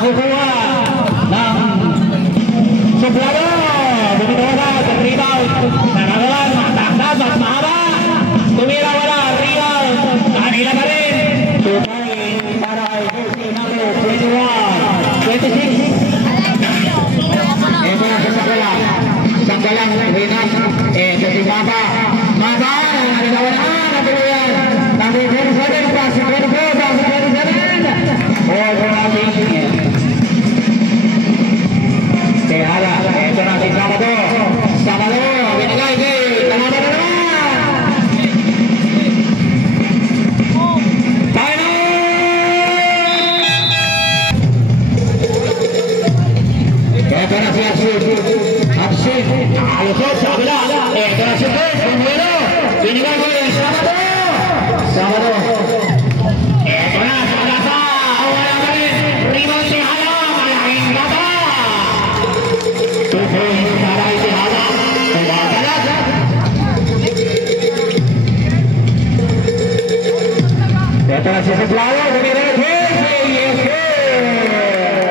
Nakukuha ng Suplado. Bumitawa sa rebound. Naragalan, mataktas at mahaba. Tumira wala, rebound. Kanila pa rin. 2 points para kay number 21. 26. Ito na sa Sanggalang. Sanggalang, Renas. Ito si Maba. Maba, nanagawa na. Natuluyan. Number 27, pass 24, pass 27. Overlapping. Tehala, ito na si Sabado. Sabado, binigay kay Kalaba na naman. Final! Ito na si Absin. Absin, nakalusot sa kabila. Ito na si Chris, Bumuelo. Binigay kay Sabado. Sabado. Ito na, sa kalasa. Wala ka rin. Rebound si Hala. Malaking bata. 2 points para kay si Hala. Kumakalat. Ito na si Suplado. Bumira kay yes,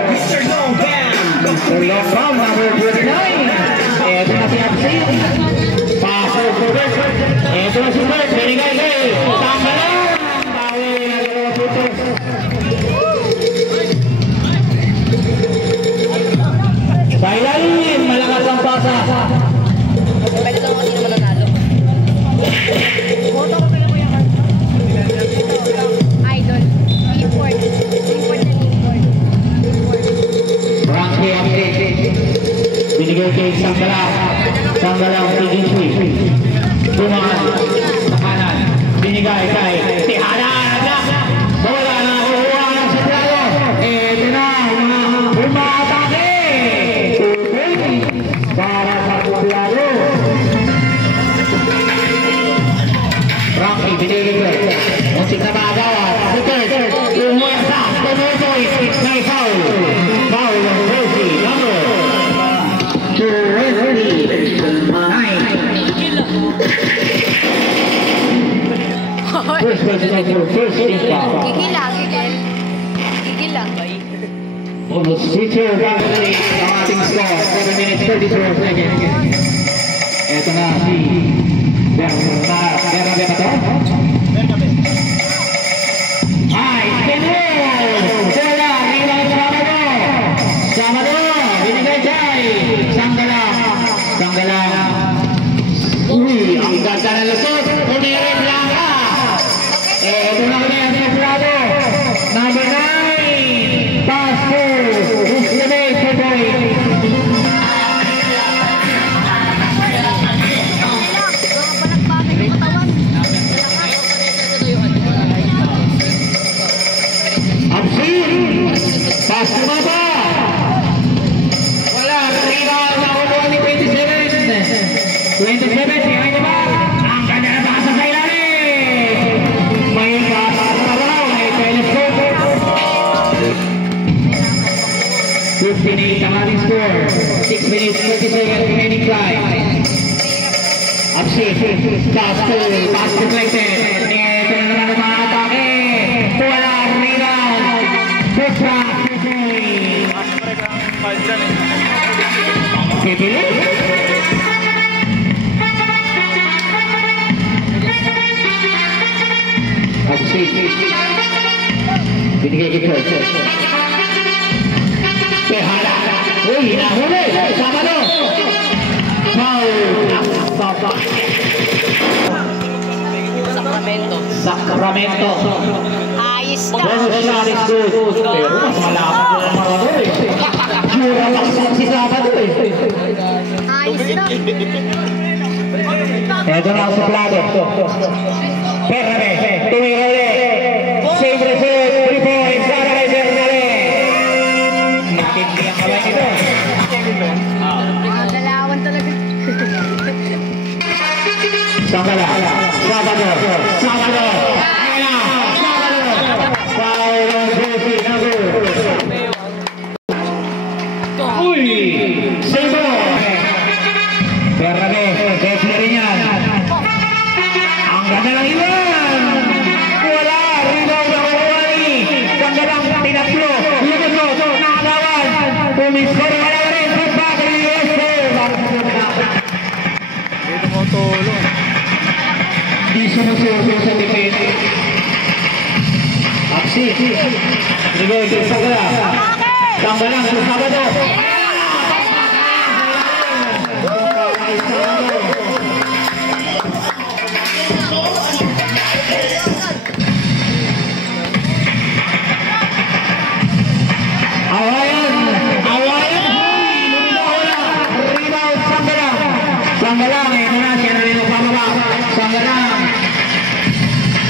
Mr. Logan. Mr. Logan, number 29. Ito na si Absin. Pasok ko rin. Ito na si Bert. Binigay kay Sanggalang. Sa ilalim, malakas ang pasa. Pwede daw kasi naman nanalo. Idol. Import. Import na Lincoln. Frankie update. Binigay kay Sanggalang. Sanggalang PGC. Bumangan sa kanan. Binigay kay Tihana. Wala na kukuha ng Suplado. Ito na, umatake. Para sa Suplado. Frankie, binigay ko. Muntik na bagawa. Third, umasa, tumutoy. May foul. Foul ng Rosie. Number 29. First team foul. Gigil lang. Gigil lang. Almost switcher back ang ating score. 7 minutes 34 seconds. Ito na si Bernabe pa to? Ay, Tenor! Sela, rebound Sabado! Sabado! Binigay kay Sanggalang. Sanggalang. Uy, ang ganda na lusot. Umirin lang ka. Ito na kami ang Suplado. Number 9. Pass to Uslamay Patoy. Absin. Pass to Maba. Wala. Rebound na kukuha ni 27. 27. Behind the back. Ang ganda na basa sa ilalim. May kasaraw. May telescope. 58 ang ating score. 6 minutes 30 seconds remaining time. Absin. Pass deflected. Ito na naman ang mga atake. Wala. Rebound. Putra. Pipili. Absin. Binigay ito. Tehala. Uy, hinahuli. Sabado. Foul. Papa. Sacramento. Ayos na. Bonus shot is good. Pero mas malapit na ang mga doon. Jura lang si Sabado eh. Ayos na. Ito na ang Suplado. Bernabe. Tumira ulit. Save result. 3 points. Para kay Bernabe. Matindi ang kamay nito. Dalawan talaga. Sanggalang. Sabado. Sabado. Sabado. Foul ng Rosie. Number. Uy! Sebo! Bernabe. Defle rin yan. Ang ganda ng iwan. Wala. Rebound ang Uwani. Sanggalang tinatlo. Lumusot. Binigay kay Sangala. Sangala sa Sabado. Awayan. Rebound Sangala. Sangala, ito na siya na rin pababa. Sangala.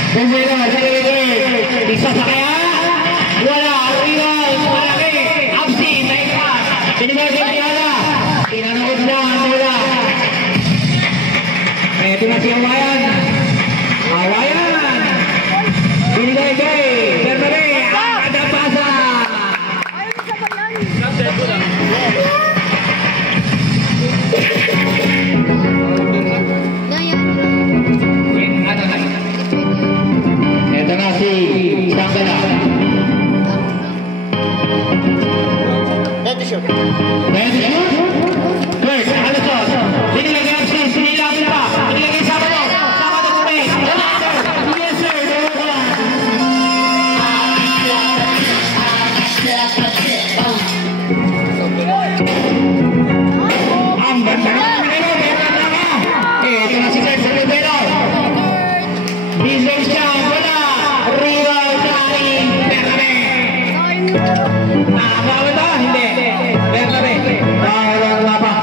Bumilo, isa sa kaya. Wala, rebound, malaki. Absi, may pass. Binigay kay Tiala. Pinanood na, wala. Ito na si Awayan. Binigay kay Bernabé. Ada pasa. Ito na si Sangala. Ready shoot. Good. Alasot. Binigay kay Absi. Sinilapin pa. Binigay kay Sabado. Sabado po rin. Yes, sir. Ang ganda na. Ito na si Sergio Rivero. Diesel siya. Wala. Rival Dari. Bernabé. Bawal ba? Hindi. Bernabé. Bawal ba pa?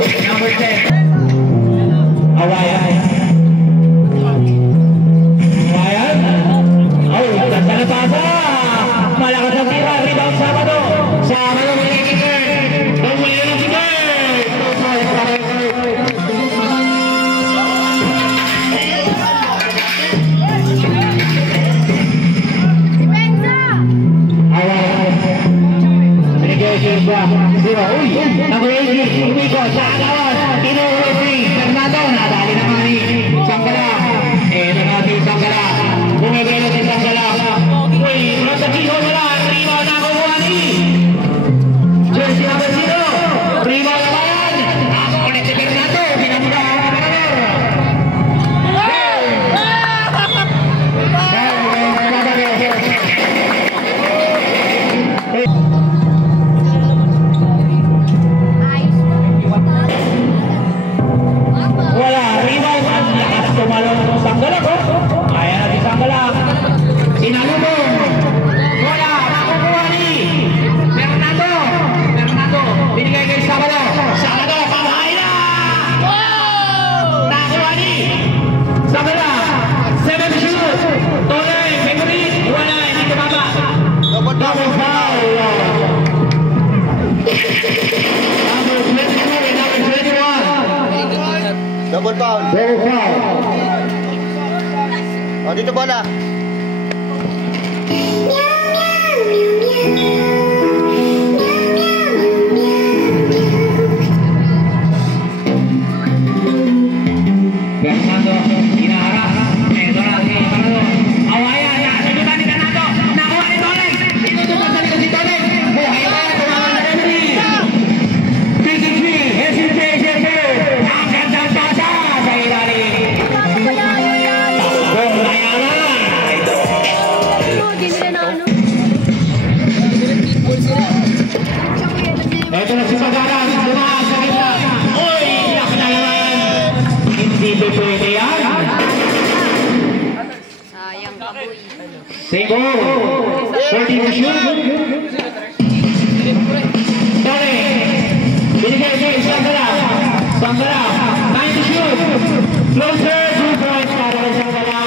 Number 10. Awayan. Oh, ganda na pasa. Malakas ang tira. Rebound Sabado. Sabado may kicker. Bumuli na si Kurt. Uy, nag-ready, umikot sa agawad, tinuhuli, Fernando, nadali naman ni Sangala. Ito na si Sangala, bumibelo si Sangala. Uy, Rosakiho wala, rebound na kukuha ni Jersey number 0, rebound naman. Ako ulit si Fernando, pinamuda ang kaparador. Wala, rebound ang lakas tumalong ng Sangala ko. Kaya na si Sangala. Sinalubong. Wala, makukuha ni Fernando. Binigay kay Sabado. Sabado, kamay na! Nakuha ni Sangala. 7 shoot. Today, favorite. Wala, hindi kumaba. Double foul. Number 22 and number 21. Double foul. O, dito bola. Fernando, inaharap. Ito na si Fernando. Awayan na. Sinutan ni Fernando. Nakuha ni Tolen. Inutupan sa likod si Tolen. Buhay na. Tumaman na referee. PCG. SCG. Ang gandang pasa sa ilalim. Takbong Ayala. Ito na si Pagaran. Bumahan sa gitna. Uy, yak na naman. Hindi pwede yan. Sayang ka, boy. Sego. 30 to shoot. Tole. Binigay kay Sangala. 9 to shoot. Closer. 2 points para kay Sangala.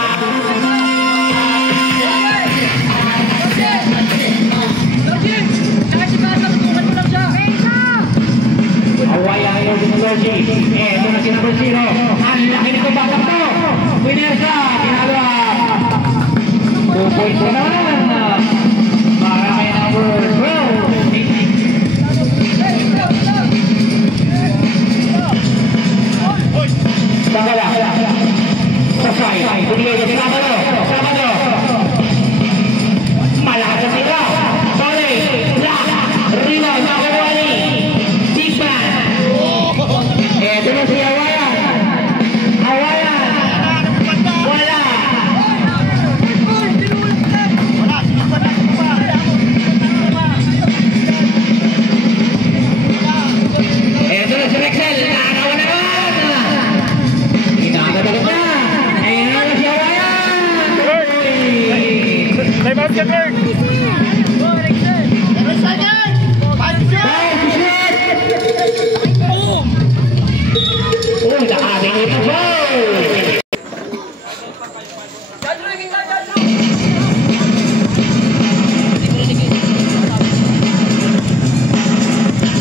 Awayan ayaw din ng Logi. Ito na si number 0. Ang laki nito bakap to. Winner ka. Pinalo. 2 points na naman. Para kay number 12. Sangala. Sasay. Binigay niya si Sabado. Malakas ang tira. Sorry. Rino. Nakawali. Big man. Ito na si Awayan. Wala.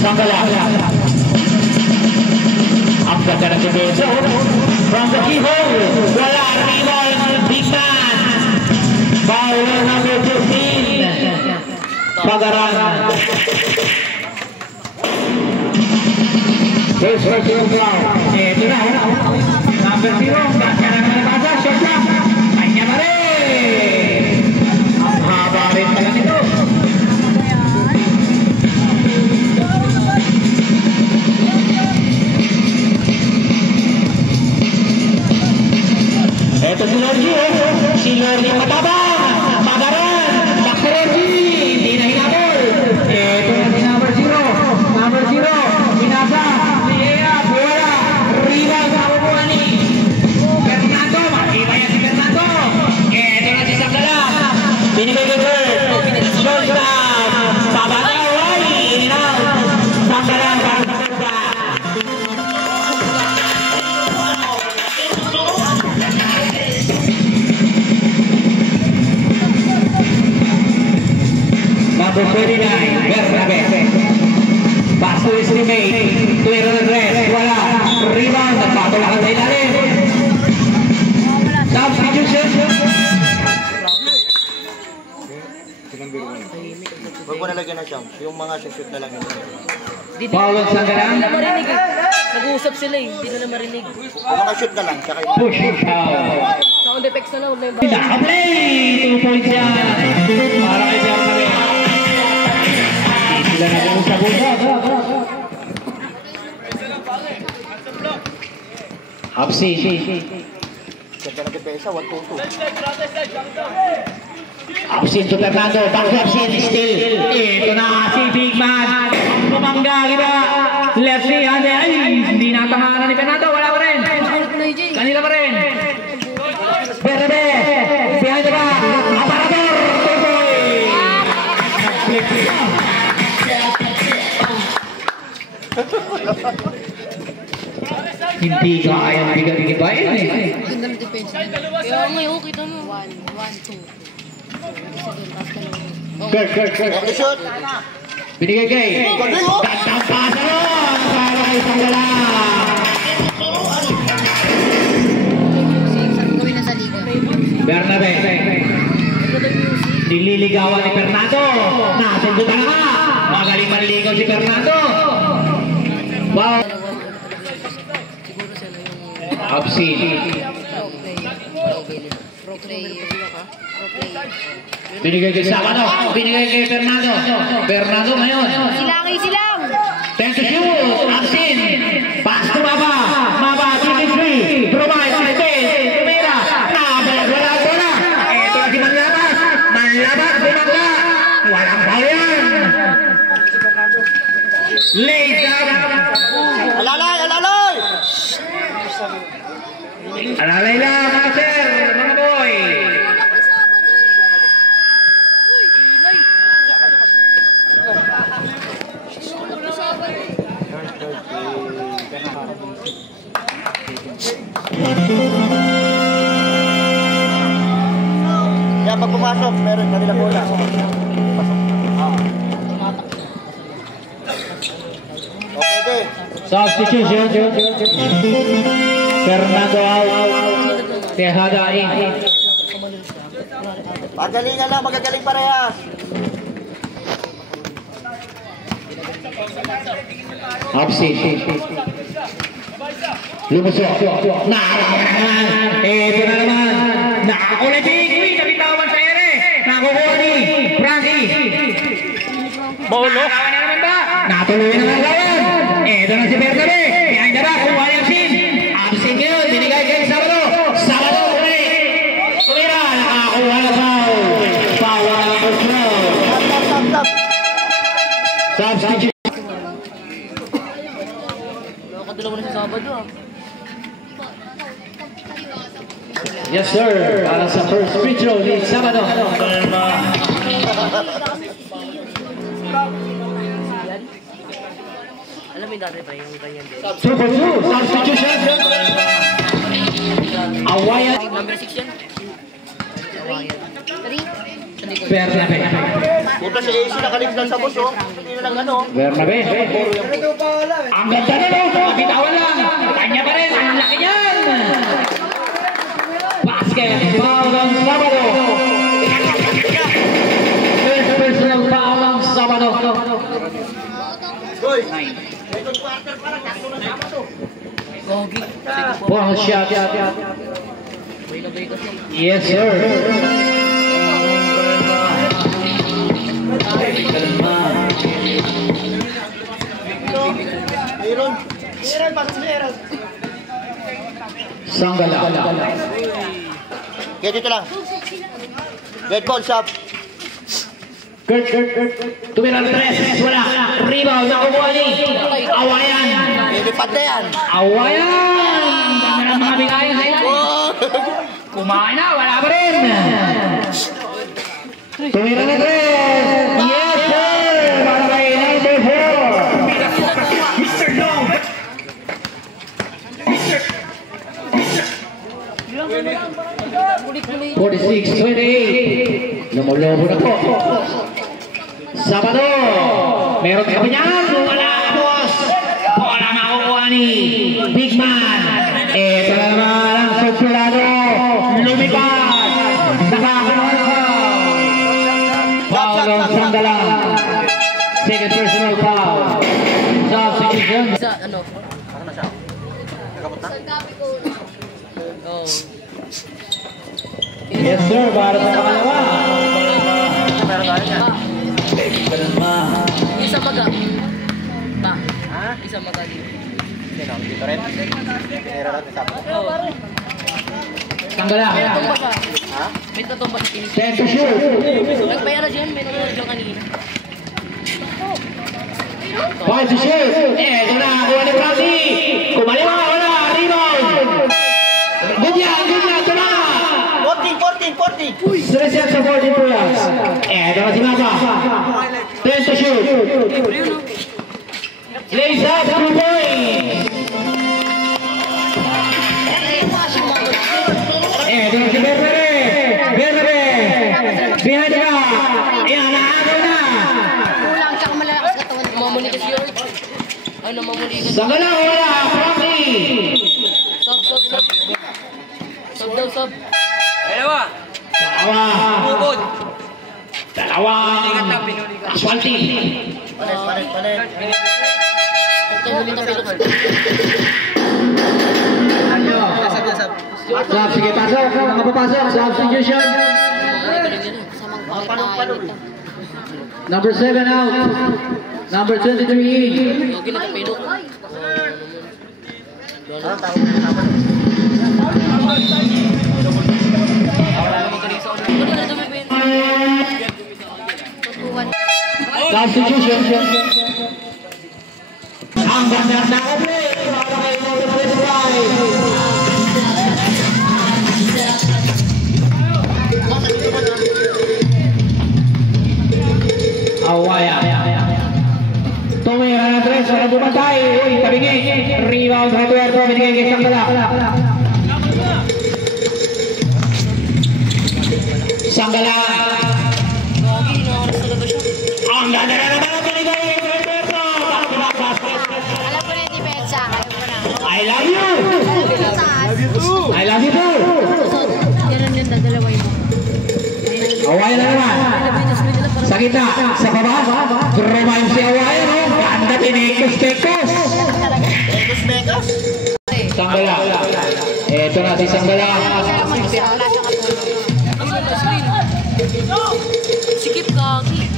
Sangala. Ang ganda ng depensa. From the keyhole. Wala. Rebound. Big man. Foul number 15. Pagaran. First foul. Ito na. Number 0. Bakit na nabasa? Shot lang. Kanya pa rin. Ang haba rin pala nito. Ito si Lorgy. Si Lorgy matabang. Pagaran. Back to Lorgy. Hindi na hinabol. Ito na si number 0. Number 0. Binasa. Liea. Buwala. Rebound. Nakukuha ni Fernando. Makibaya si Fernando. Ito na si Sangala. Binigay kay Bert. Short down. Babagaw. Ay. In-out. Sangala. Number 39, Bernabe. Pass to his teammate. Clear on the dress. Wala. Rebound. Nagpatulakan sa ilalim. Substitution. Huwag mo nalagyan na siyang. Yung mga shoot na lang yun. Foul on Sangala. Hindi na marinig eh. Nag-uusap sila eh. Hindi na marinig. Yung mga shoot na lang. Tsaka yung... Push foul. Sound effects na lang. Huwag na yung Nakaplay! 2 points yan. Para kay Bernabe. Sila naging sa busa. Hapsi. Ganda na depensa. 1-2-2. Hapsi to Fernando. Back to Hapsi. Still. Ito na si Big Man. Pumangga. Kita. Left hand. Ay, hindi natanganan ni Fernando. Wala pa rin. Kanila pa rin. Bernabe. Behind the back. Aparador. Tutoy. Hindi ka kayang bigay-bigay ba yun eh. Ganda ng depensa. Kaya ngayon, kita mo. 1, 2. Kurt. Ang shoot. Binigay kay. Gandang pasa ron. Para kay Sangala. Gawin na sa liga. Bernabe. Nililigawan ni Fernando. Nasundutan na. Magaling manligaw si Fernando. Wow. Hapsi. Binigay kay Sabado. Binigay kay Fernando. Fernando ngayon. Silang. Thank you. Absin. Pass to Maba. Maba. 23. Provide space. Tumira. Wala. Ito na si Manlabas. Bumangga. Walang bayan. Lays down. Alalay! Alalay lang mga sir. Mga boy. Kaya pag pumasok, meron kanila bola. Okay. Substitution. Fernando out. Tejada in. Magalingan lang, magagaling parehas. Hapsi. Lumusok. Nakakuha. Ito na naman. Nakakuha si Igwi. Nabitawan sa ere. Nakukuha ni Frankie. Bolo. Nakakuha na naman ba? Natuloy na ang lawan. Ito na si Bernabe. Behind the back. Kuha yung sin. Absin yun. Binigay kay Sabado. Sabado. Tumira. Nakakuha na foul. Foul na number 12. Substitute. Nakadalawa na si Sabado ah. Yes sir, para sa first free throw ni Sabado. Alam mo yung dati pa yung ganyan din. 2 for 2, substitution. Awayan. Number 6 yan. 3. Bernabe. Puta si AC nakalis lang sa bus, oh. Hindi na lang ano. Bernabe. Ang ganda na no. Bitawan lang. Kanya pa rin. Ang laki yan. Basket. Foul ng Sabado. First personal foul ng Sabado. Hoy. Second quarter para kaso na Sabado. Gogi. Ball shot. Yes, sir. Aaron. Aaron, pasok si Aaron. Sanggala. Get dito lang. Get ball, shop. Kurt. Tumira ng 3. Wala. Rebound. Nakukuha ni Awayan. Lilipat na yan. Awayan. Dami ng mga bigay. Oh. Kumain na. Wala pa rin. Tumira ng 3. Yes, sir. Para kay number 4. Mr. Long. 46-28. Lumulobo na po. Sabado. Meron ka ba niyan? Wala, boss. Wala makukuha ni Big Man. Ito na naman ang Sobrado. Lumipad. Nakakuha na foul. Foul ng Sanggala. Second personal foul. Substitution. Sa ano? Ano na siya? Nakapot na? Oh. Yes, sir. Para sa pangalawa. Meron tayo yan. Isa maga. Ba? Ha? Isa maga dito. Sino? Dito rin? Pinira natin sa apo. Oh. Sanggala. May natumba pa. Ha? May natumba sa tinis. 10 to shoot. Nagbayara dyan. May natumba dyan kanina. 5 to shoot. Ito na. Kuha ni Brady. Kumaliwa. Wala. Rebound. Good yan. Ito na. 14. 3 sets of 14 players. Ito na si Mapa. 10 to shoot. Lays up. 2 points. Ito na si Bernabe. Behind the back. Ayan. Naagaw na. Kulang tsaka malalakas katawan. Mamunikas yun. Ano mamunikas? Sanggala. Wala. Brady. Sub. Sub daw, sub. Dalawa. Aswalti. Palit. Ito yung ulit na pilot. Sab, sige, pasok. Makapapasok. Substitution. Number 7 out. Number 23 in. Gogi nakapilot. Anong tawag na naman? Substitution. Ang ganda na ulit. Para kay number 25. Awaya. Tumira na 3 para bumantay. Uy, tabingi. Rebound na Tuerto. Binigay kay Sanggala. Sanggala. Ang ganda na naman ang binigay kay Tuerto. Alam ko na yung depensa. Alam ko na. I love you. I love you too. Ganun yun, dadalaway mo. Awaya na naman. Sa gitna, sa baba. Rumain si Awaya, no? Ganda pinikos-tikos. Megas? Sanggala. Eto na si Sanggala. Siya lang mag-isa. Wala siyang katulong. Sikip kaki.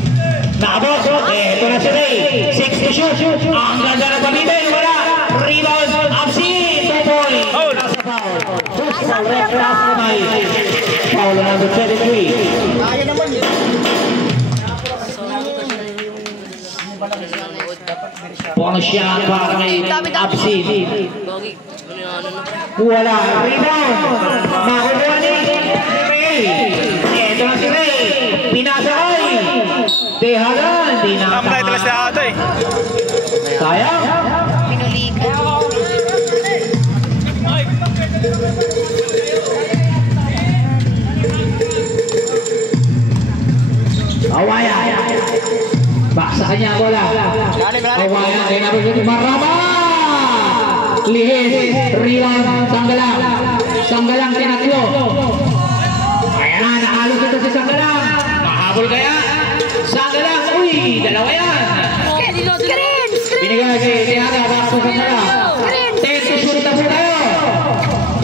Nakabos. Eto na si Ray. 6 to shoot. Ang ganda na pamitin. Wala. Rebound. Absi. 2 points. Foul. First foul. Red cross kamay. Foul number 23. Kaya naman yun. Buang shot para kay Absi. Gogi. Ano na? Wala. Rebound. Makukuha ni Ray. Eto na si Ray. Pinasakay. Dehagan. Apply talaga sa ato eh. Sayang. Pinulikan. Awaya. kanya bola. Kawayan ay nabusin Marama. Lihis, Rion, Sanggalang tinatlo. Ayan na, nakalus ito si Sanggalang. Mahabol kaya? Sanggalang, uy, dalawa yan. Screen! Binigay kay Tiaga, bakso sa sala. Teto, shoot na po tayo.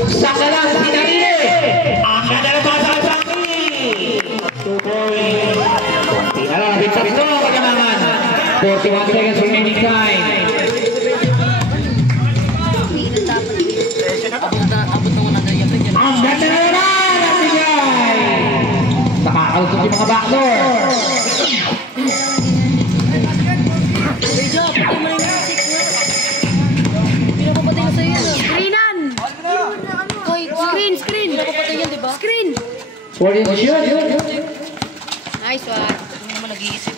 Sanggalang, sinarili. Ang ganda na basa ang Sangli. 2 points. Pinalapit tatlo, pagkamangan. 41 seconds remaining time. Ang ganda na naman ang bigay. Nakakalusot yung mga backdoor. Screenan! Screen! Pinapapatay yan, di ba? Screen! 40 shoot. Nice one. Hindi naman nag-iisip.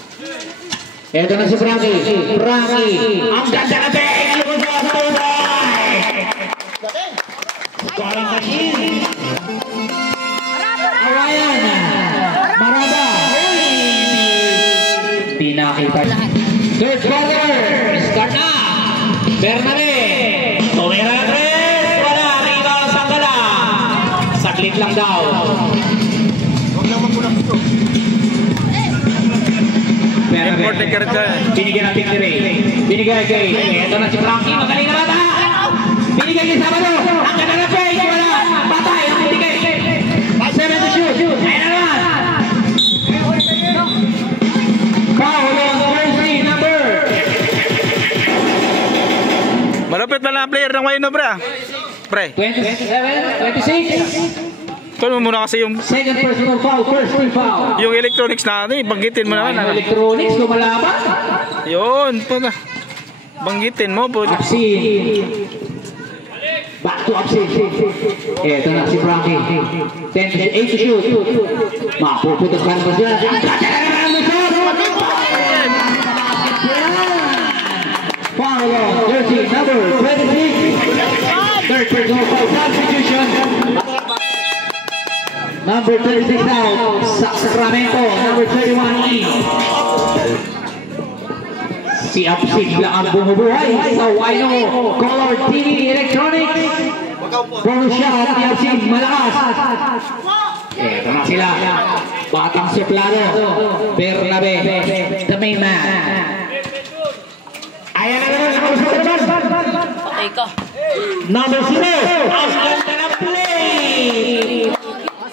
Ito na si Frankie. Ang ganda na big. Ano ba sa tunay? Scoring machine. Awayan. Maraba. Pinakita. Third quarter. Start na. Bernabe. Tumira na 3. Wala. Rebound Sanggalang. Saklit lang daw. Binigyan natin ni Ray. Binigay kay. Ito na si Frankie. Magaling na bata. Binigay kay Sabado. Ang ganda na page. Wala. Patay. Ang binigay. 7 to shoot. Ayan na naman. Foul on jersey number. Malapit na lang ang player ng Wayno, pre. Pre. 27, 26. Kung mo muna kasi yung Second personal foul. First free foul. yung electronics natin, banggitin mo naman. Ano? Electronics. Lumalaban. Yun, puta. Banggitin mo, po. Absin. Back to Absin. Ito na si Frankie. 10 to 8 to shoot. Mapuputas ka naman siya. Foul on jersey number 26. Third personal foul substitution. Number 36 out, Sacramento. Number 31 in. Si Absin lang ang bumubuhay sa Wayno Color TV Electronics. Borussia at ni Absin malakas. Ito na sila. Batang suplado. Bernabe, the main man. Ayan na naman ang usapan naman. Patay ka. Number 0. Ang ganda ng play.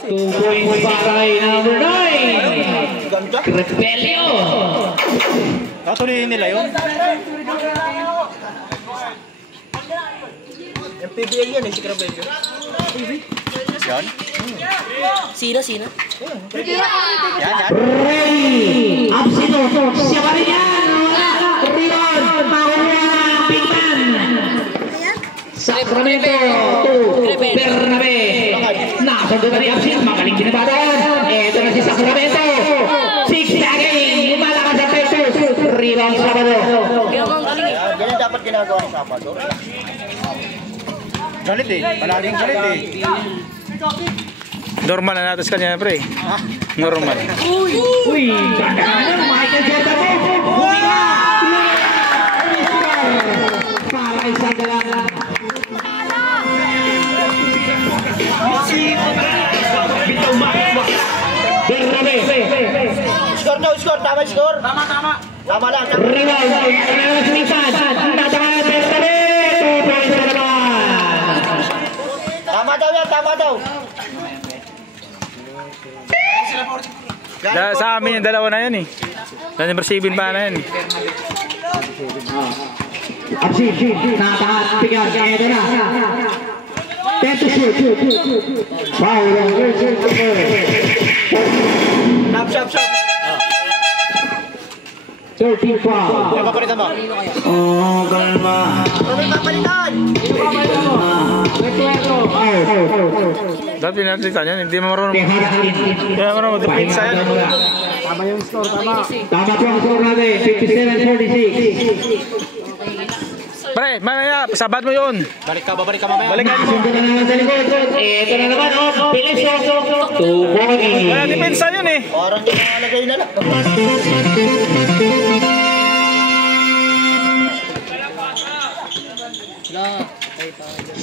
2 points para kay number 9. Crepelio. Katuloy nila yun. MPBL yan eh, si Crabello. Yan? Sina? Yan. Ray Absino. Siya pa rin yan. Rion. Mahuli na Pigman. Sacramento to Bernabe. Nakasunod na rin Absin. Magaling kinabatan. Ito na si Sacramento. 6 again. Lumalakas ang Petrus. Rebound Sabado. Ganyan dapat ginagawa ng Sabado. Galit eh. Palaging galit eh. Normal na natin sa kanya, pre. Normal. Uy, ganda na. Michael Jordan mo. Huminga. Para kay Sanggalang. Bernabe. Score daw, score. Tama score. Tama lang. Rebound. Sumipan. Natamaan Bernabe. 2 points na naman. Tama daw yan, tama daw. Sa amin yung dalawa na yan eh. Number 7 pa na yan. Absin. Natamaan. Pigan. Ito na. 10 to shoot. Foul on jersey number. Shop. 13 foul. Ano papalitan mo? Oh, kalma. Ano yung papalitan? Dati natin yan, hindi mo marunong. Hindi mo marunong mag-defense yan. Tama yung score, tama. Tama po ang score natin, 57-46. Pre, mamaya, sabad mo yun. Babalik ka mamaya. Balikan mo. Sunod na naman sa likod. Ito na naman, oh. Bilis, oh. 2 points. Wala depensa yun eh. Parang yung nakalagay na lang.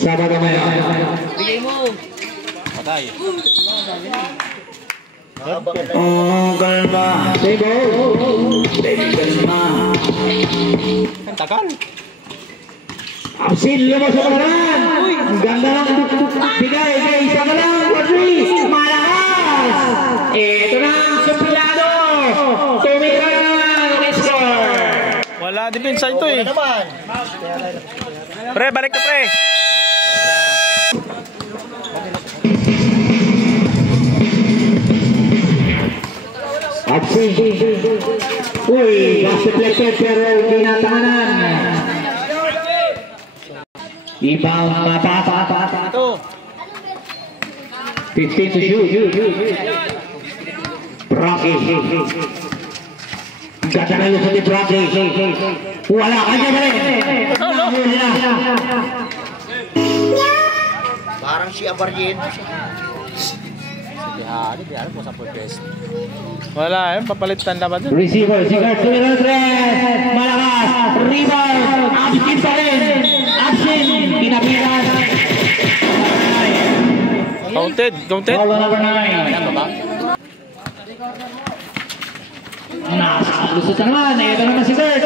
Sabado ngayon. Bigay mo. Patay. Oh, kalma. Sigo. Kalma. Ang tagal. Absin, lumos sa kanan. Ang ganda lang. Bigay, isa ka lang. Rodri, malakas. Ito na ang suplado. Tumira ang score. Wala depensa ito eh. Naman. Pre, balik ka pre. Absin. Uy, basket pero hindi natanganan. Ibang mapapapapa. Ito. 15 to shoot. Rocky. Ganda na yung sa Rocky. Wala kanya ba rin? Nahuli na. Parang si Abaryin. Di ano po sa full best. Wala eh, papalitan na ba dun? Receiver, tumilang tres. Malakas. Rebound. Absin pa rin. Absin. Pinapiran. Counted. Foul number 9. Ano ba? Lusot na naman. Ito naman si Kurt.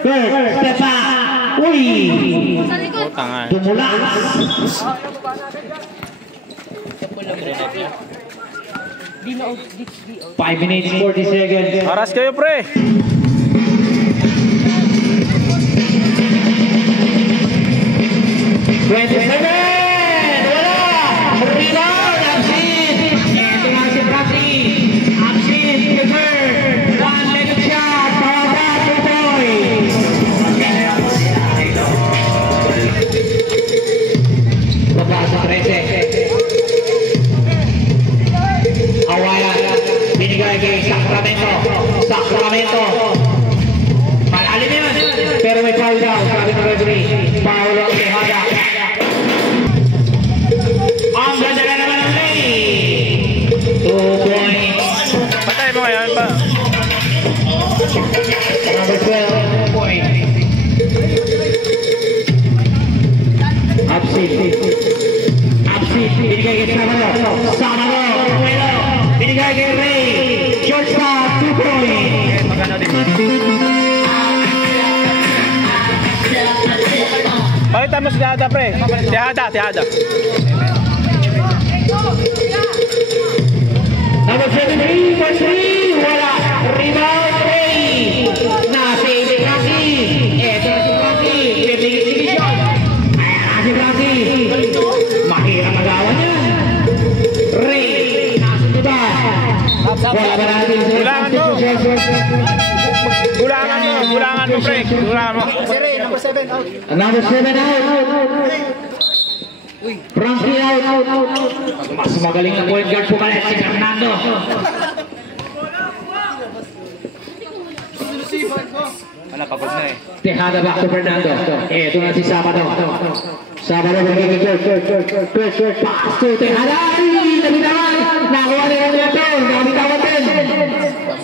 Step back. Uy. Tangan. Dumulas. 5 minutes 40 seconds. Oras kayo pre. 27! Wala! Rebound! Absin! Ito nga si Brati. Absin! Defer! One-legged shot! Pawaba! Tutoy! Baba sa 13. Awayan. Binigay kay Sacramento. Malalim yan. Pero may foul daw. Sabi ng referee. Foul ang Tejada. Ang ganda na naman ang play. 2 points. Patay mo ngayon pa. Number 12 point. Absin. Binigay kay Samaro. Binigay kay Ray. Short stop. 2 points. Pakita mo si Tejada pre. Tejada. Number 73 for 3. Wala. Rebound 3. Nasa Rocky. Eto na si Rocky. Pwedeng exhibition. Ayan na si Rocky. Mahirap magawa niya. Ray. Nasa diba? Wala ba natin sa Gulangan mo pre. Gulangan mo. Number 7 out. Number 7 out. Frankie out. Mas magaling na point guard pumalit si Fernando. Wala, pagod na eh. Tejada back to Fernando. Eto na si Sabado. Magiging Kurt. Pass to Tejada. Nabitawan. Nakuha nila ito. Nabitawan din.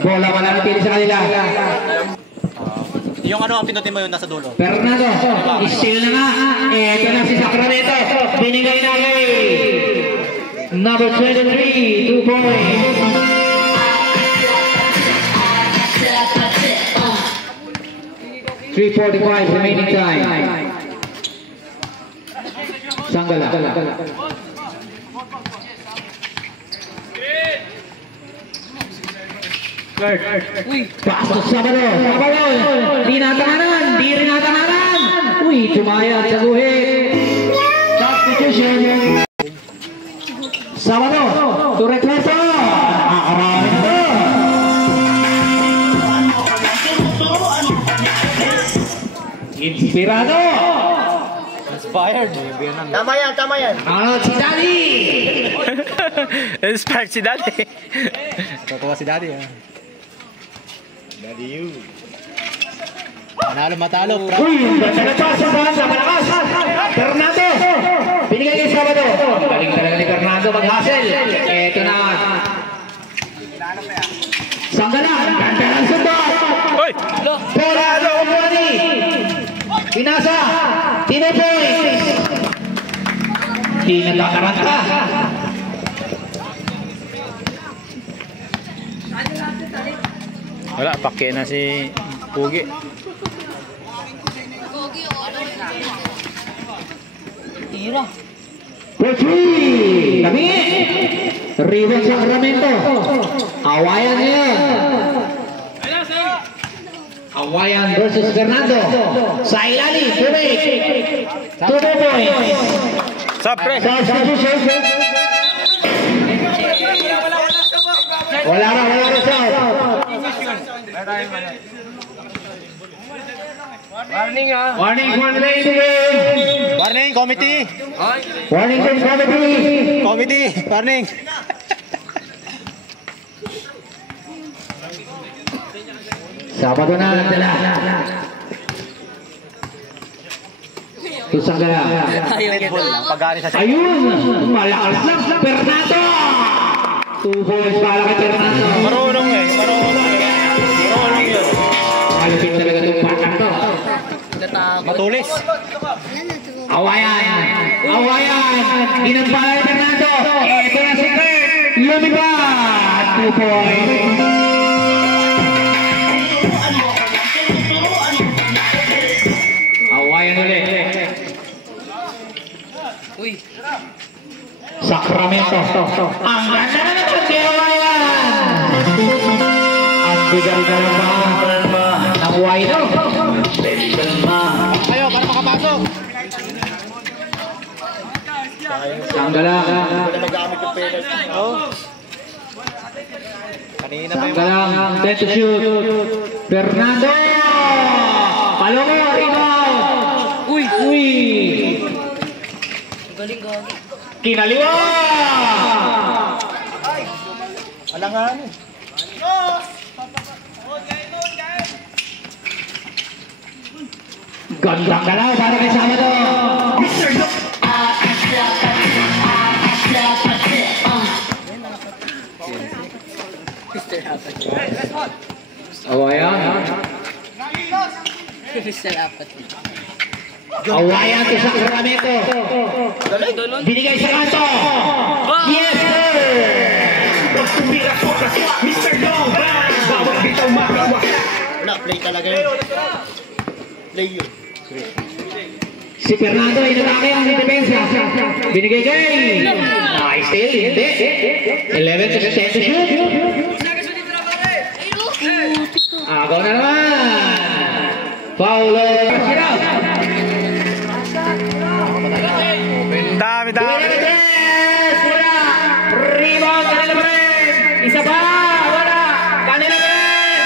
Bola mananatili sa kanila. Yung ano ang pinutin mo yun nasa dulo. Fernando. Steal na nga. Eto na si Sacramento. Binigay na kay number 23. 2 points. .345 remaining time. Sanggala. Pass to Sabado. Di rin natanganan. Uy, tumayad sa guhit. Substitution. Sabado. To Recreto. Nakakaramin ito. Inspirado. Inspired. Tama yan. Si Daddy. Inspired si Daddy. Tatawa si Daddy ah. Daddy you. Matalo. Uy, ganda na pa sa malakas. Fernando. Binigay kay Sabado. Galing talaga ni Fernando mag-hustle. Eto na. Sanggala. Ganda ng sundot. Uy! Bola. Pinasa. Tino points. Di natataranta. Wala, pake na si Pugi. Tira. Pwede! Kami! Rival Sacramento. Awayan ngayon. Awayan versus Fernando. Sa ilalim, tubig. 2 points. Sup, pre? Substitution. Wala na sir. Warning ah. Warning ladies and gentlemen. Warning, committee! Warning from committee. Committee, warning! Sabado na dala. Tusang gala. Netball lang, pag-aari sa Ayun! Malakas lang. Fernando! 2 points para kay Fernando. Marunong eh. Marunong yun. Malupit talaga itong partner to. matulis. Awayan! Ginampala ni Fernando. Ito na si Kurt. Lumipat! 2 points. Awayan ulit. Uy. Sacramento. Ang ganda na naman kay Awayan. Ang bigal-bigal pa ng Wino. Ayaw, para makapasok. Sanggala. Nagamit yung pera. Oo. Kanina pa yung... Sanggala. Set to shoot. Fernando. Palongo. Rebound. Uy. Galing. Kinaliwa. Alangan. Gandang galaw para kay Sabado. Awayan. Mr. Apat. Awayan to Sacramento. Binigay sa kanto. Yes, sir. Wala, play talaga yun. Play yun. Si Fernando ay natake ang depensa. Binigay kay. Nice steal. Hindi. 11 to 10 to shoot. Agaw na naman. Paulo. Dami. Wala. Rebound. Kanila pa rin. Isa pa. Wala. Kanila pa rin.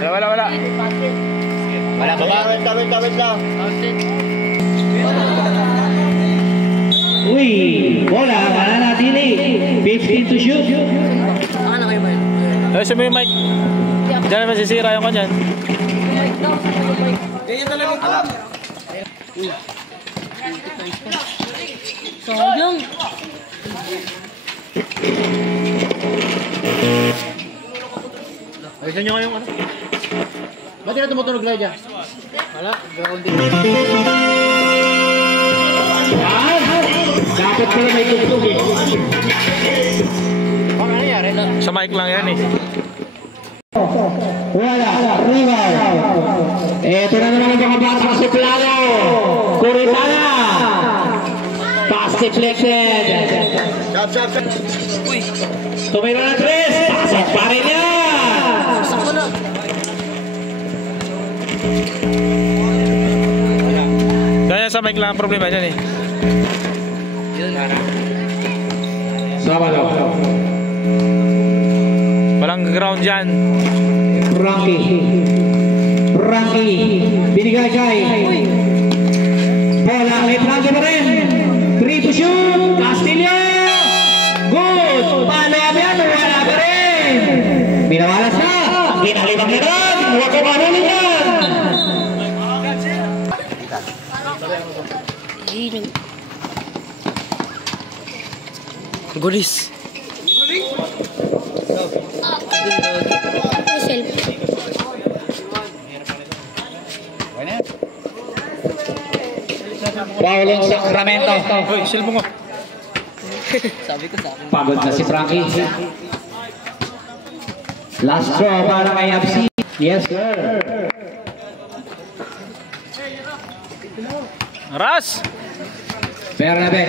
Wala. Wala ka ba? Tawid lang. Uy. Bola. Mananatili. 15 to shoot. Ano kayo ba yun? Ay, mo yung mic. Diyan naman sisira yung kanyan. Ganyan talaga ito. Sayang. Ayusin nyo ngayong ano? Ba't di na tumutunog na dyan? Wala, grounding. Dapat pala may tugtog eh. Ano nangyari? Sa mic lang yan eh. Wala. Rival. Ito na naman ang mga bata sa plano. Kuritana. Pass deflected. Shot. Tumira na 3. Pasok pa rin yan. Sakto na. Kaya sa mic lang ang problema dyan eh. Sabado. Walang ground dyan. Frankie. Binigay kay. Bola. Letrando pa rin. 3 to shoot. Castillo. Good. Paano yan? Wala pa rin. Binawalas na. Ginalibang na rin. Huwag ka manunin yan. Gulis. Paulong Sacramento. Uy, silbo ko. Sabi ko sa akin. Pagod na si Frankie. Last throw para kay Absi. Yes, sir. Ras! Bernabe.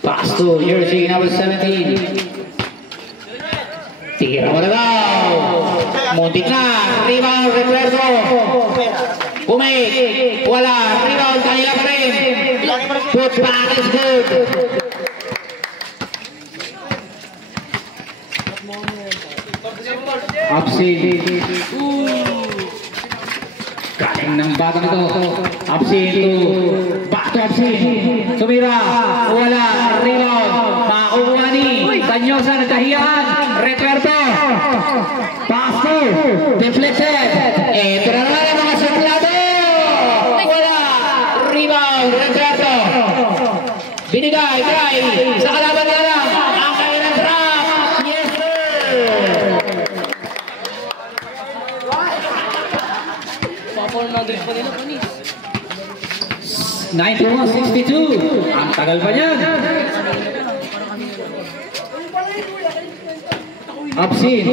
Pass to jersey number 17. Tira mo na daw. Muntik na. Rebound, Recuerdo. Bumik. Wala. Rebound, kanila pa rin. Put back is good. Absi. Galing ng batang ito. Absi to. Back to Absi. Sumira. Wala. Rebound. Makuha ni Tanyosa. Nagkahiyaan. Recuerdo. Pass to. Deflected. Ito na naman ang mga suplado. Wala. Rebound. Recuerdo. Binigay. Try. Sa kalaban nila lang. Ang kailang drop. Yes, sir. Papa na pa nila panis. 91-62. Ang tagal pa niyan. Absin.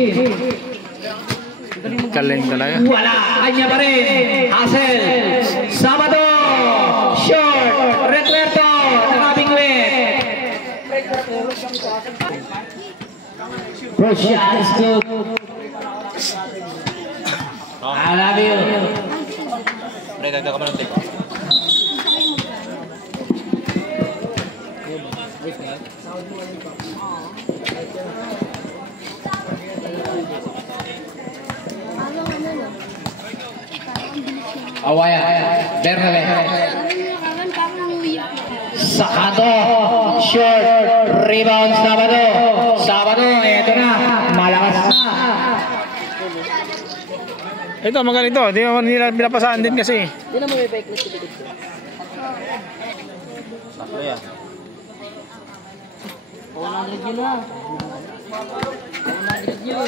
Galing talaga. Wala. Kanya pa rin. Hassel. Sabado. Short. Recuerdo. Nakabingwit. First shot is good. I love you. Awaya. Bernabe. Sakado. Short. Rebound. Sabado. Sabado. Ito na. Malakas na. Ito, magaling to. Di naman nila pinapasaan din kasi. Hindi na may bike na sa likod ko. Sakto yan. 100 yun na. 100 yun.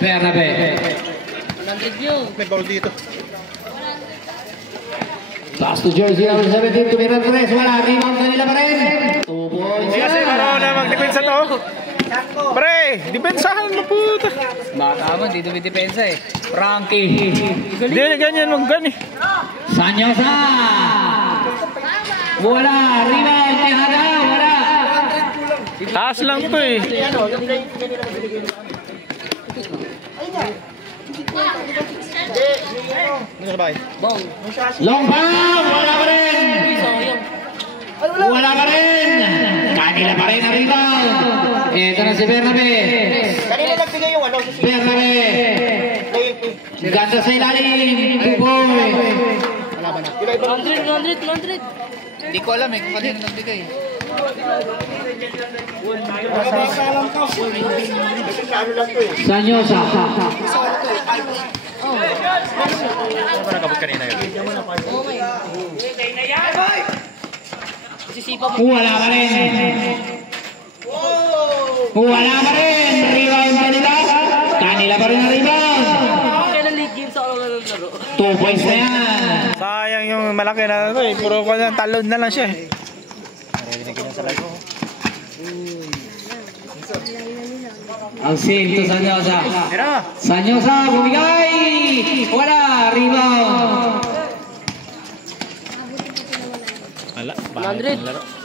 Bernabe. 100 yun. May ball dito. Pass to jersey number 17 to Miran Perez. Wala. Rebound kanila pa rin. 2 points. Kasi marunong na mag-depensa to. Pre, depensahan mo puta. Baka mo, di dumidepensa eh. Frankie. Hindi na ganyan mag-gan eh. Sanyosa. Wala. Rebound. Tihada. Wala. Taas lang to eh. Long ball. Wala pa rin. Wala pa rin. Kanila pa rin ang rebound. Ito na si Bernabe. Kanina nagbigay yung ano. Bernabe. Ganda sa ilalim. 2 points. 100. Hindi ko alam eh kung kanina nagbigay. Sanyosa. Nagabot kanina yun. Sisipa mo. Wala pa rin. Wala pa rin. Rebound kanila. Kanila pa rin ang rebound. Kailan league game sa ako ng laro? 2 points na yan. Sayang yung malaki na to eh. Puro ko na talon na lang siya eh. Narinig ko na sa live ko. Ang sin to Sanyosa. Tira! Sanyosa bumigay. Wala. Rebound. Ala, 100.